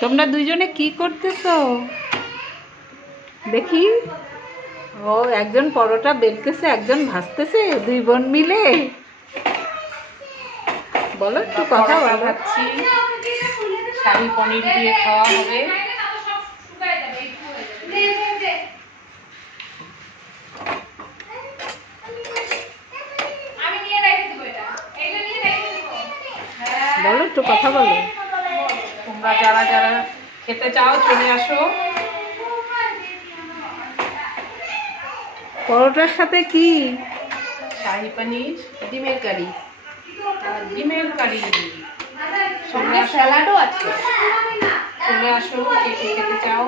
তোমরা দুজনে কি করতেছো? দেখি। ও, একজন পরোটা বেলতেছে, একজন ভাজতেছে, দুই বোন মিলে। বলো, একটু কথা ভাবছি শাহী পনির দিয়ে খাওয়া হবে। বলো একটু কথা বলো। তোমরা যারা যারা খেতে চাও চলে আসো। পরোটার সাথে কি? শাহি পনির ডিমের কারি। ডিমের কারি। সঙ্গে স্যালাডও আছে। চলে আসো কে কে খেতে চাও।